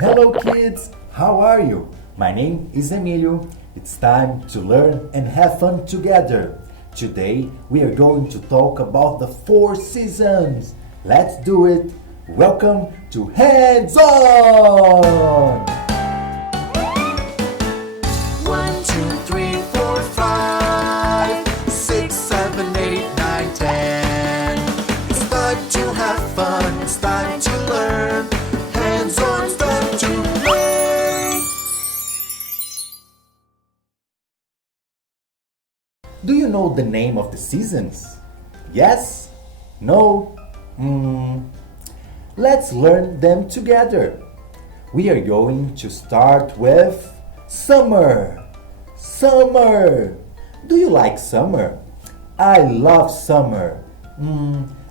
Hello kids, how are you? My name is Emilio. It's time to learn and have fun together. Today we are going to talk about the 4 seasons. Let's do it. Welcome to Hands On! 1, 2, 3, 4, 5, 6, 7, 8, 9, 10. It's time to have fun, it's time to learn. Hands on, it's time to play. Do you know the name of the seasons? Yes? No? Let's learn them together. We are going to start with summer. Summer. Do you like summer? I love summer.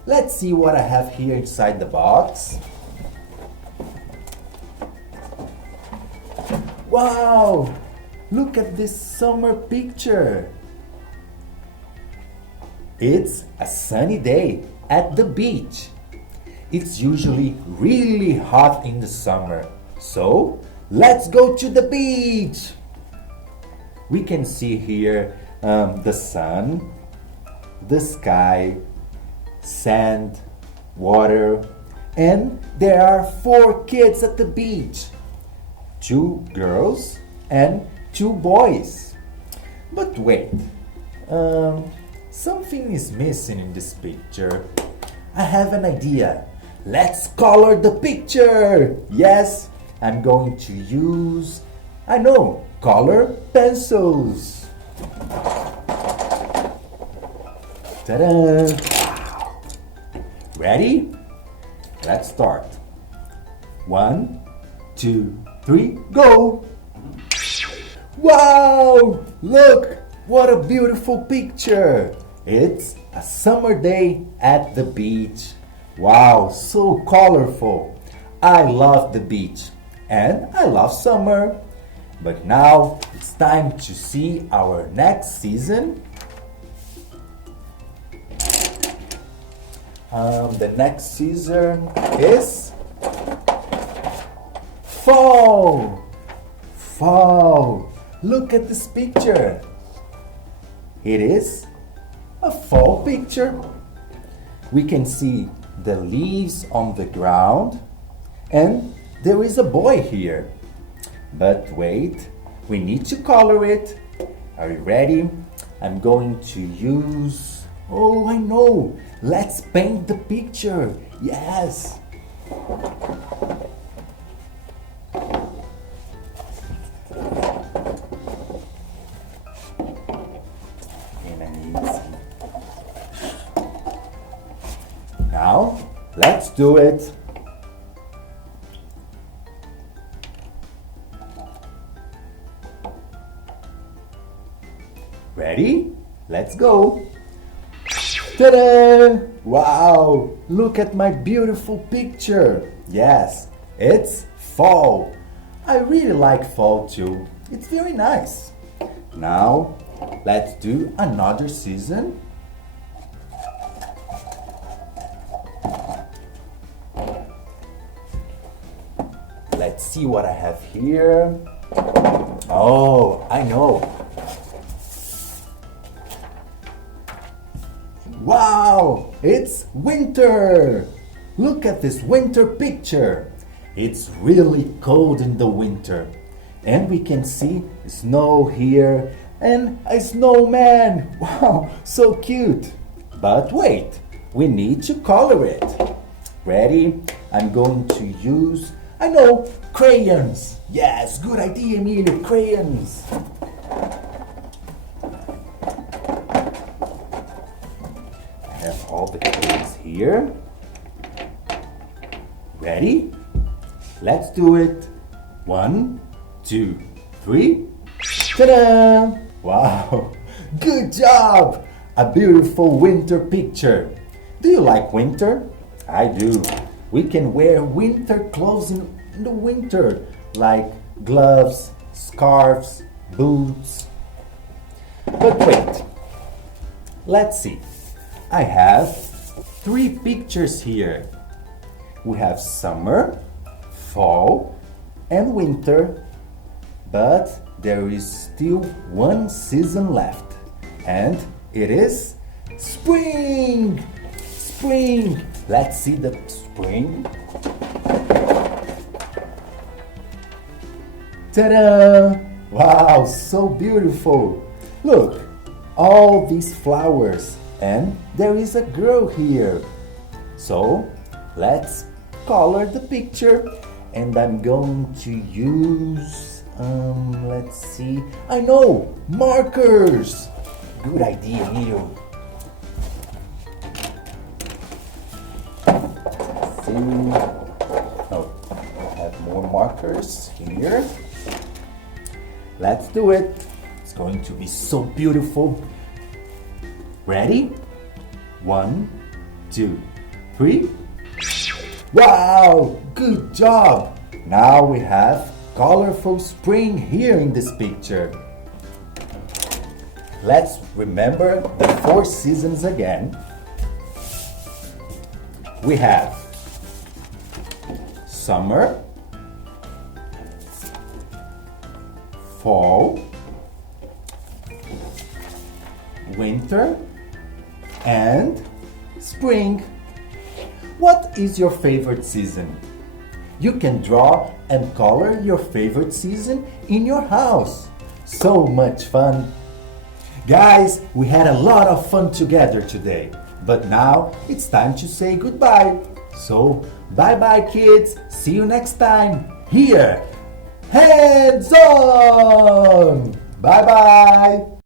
Let's see what I have here inside the box. Wow! Look at this summer picture. It's a sunny day at the beach. It's usually really hot in the summer. So, let's go to the beach. We can see here the sun, the sky, sand, water, and there are 4 kids at the beach. 2 girls and 2 boys. But wait, something is missing in this picture. I have an idea. Let's color the picture. Yes, I'm going to use, color pencils. Ta-da! Wow. Ready? Let's start. 1, 2, 3, go! Wow! Look! What a beautiful picture! It's a summer day at the beach. Wow, so colorful. I love the beach and I love summer. But now it's time to see our next season. The next season is fall. Fall. Look at this picture. It is a fall picture. We can see the leaves on the ground and there is a boy here. But wait, we need to color it. Are you ready? I'm going to use, I know. Let's paint the picture. Yes. Now, let's do it. Ready? Let's go. Ta-da! Wow! Look at my beautiful picture. Yes, it's fall. I really like fall too. It's very nice. Now, let's do another season. Let's see what I have here. Oh, I know. Wow, it's winter. Look at this winter picture. It's really cold in the winter. And we can see snow here and a snowman. Wow, so cute. But wait, we need to color it. Ready? I'm going to use, crayons. Yes, good idea, Emilio, crayons. I have all the crayons here. Ready? Let's do it. 1, 2, 3. Ta-da! Wow, good job! A beautiful winter picture. Do you like winter? I do. We can wear winter clothes in the winter, like gloves, scarves, boots. But wait, let's see. I have 3 pictures here. We have summer, fall, and winter, but there is still one season left, and it is spring! Spring! Let's see the spring. Ta-da! Wow, so beautiful! Look, all these flowers, and there is a girl here. So, let's color the picture, and I'm going to use, let's see, I know, markers! Good idea, Leo. Oh, I have more markers here. Let's do it. It's going to be so beautiful. Ready? 1, 2, 3. Wow! Good job! Now we have colorful spring here in this picture. Let's remember the 4 seasons again. We have summer, fall, winter, and spring. What is your favorite season? You can draw and color your favorite season in your house. So much fun! Guys, we had a lot of fun together today, but now it's time to say goodbye. So, bye-bye kids, see you next time, here, hands on! Bye-bye!